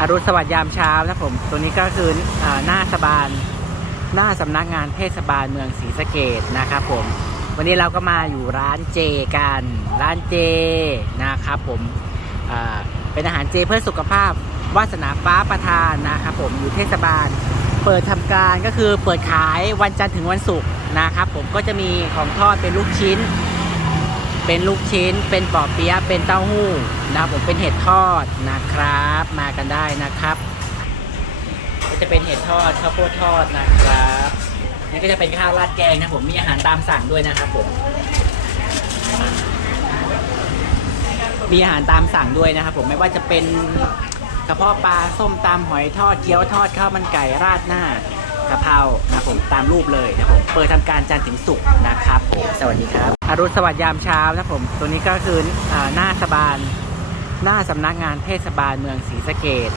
อรุณสวัสดิ์ยามเช้านะผมตัวนี้ก็คืออหน้าสบานหน้าสำนักงานเทศบาลเมืองศรีสะเกดนะครับผม วันนี้เราก็มาอยู่ร้านเจกัน ร้านเจนะครับผมเป็นอาหารเจเพื่อสุขภาพวาสนาฟ้าประทานนะครับผมอยู่เทศบาล เปิดทำการก็คือเปิดขายวันจันทร์ถึงวันศุกร์นะครับผมก็จะมีของทอดเป็นลูกชิ้น เป็นลูกชิ้น เป็นปอเปี๊ยะเป็นเต้าหู้นะครับผมเป็นเห็ดทอดนะครับ มากันได้นะครับ ก็จะเป็นเห็ดทอดข้าวโพดทอดนะครับนี่ก็จะเป็นข้าวราดแกงนะผมมีอาหารตามสั่งด้วยนะครับผมมีอาหารตามสั่งด้วยนะครับผมไม่ว่าจะเป็นกระเพาะปลาส้มตำหอยทอดเกี๊ยวทอดข้าวมันไก่ราดหน้ากะเพรานะผมตามรูปเลยนะผมเปิดทำการจันทร์ถึงศุกร์นะครับผมสวัสดีครับ อรุณสวัสดิ์ยามเช้านะผมตัวนี้ก็คือหน้าสบาน หน้าสำนักงานเทศบาลเมืองศรีสะเกด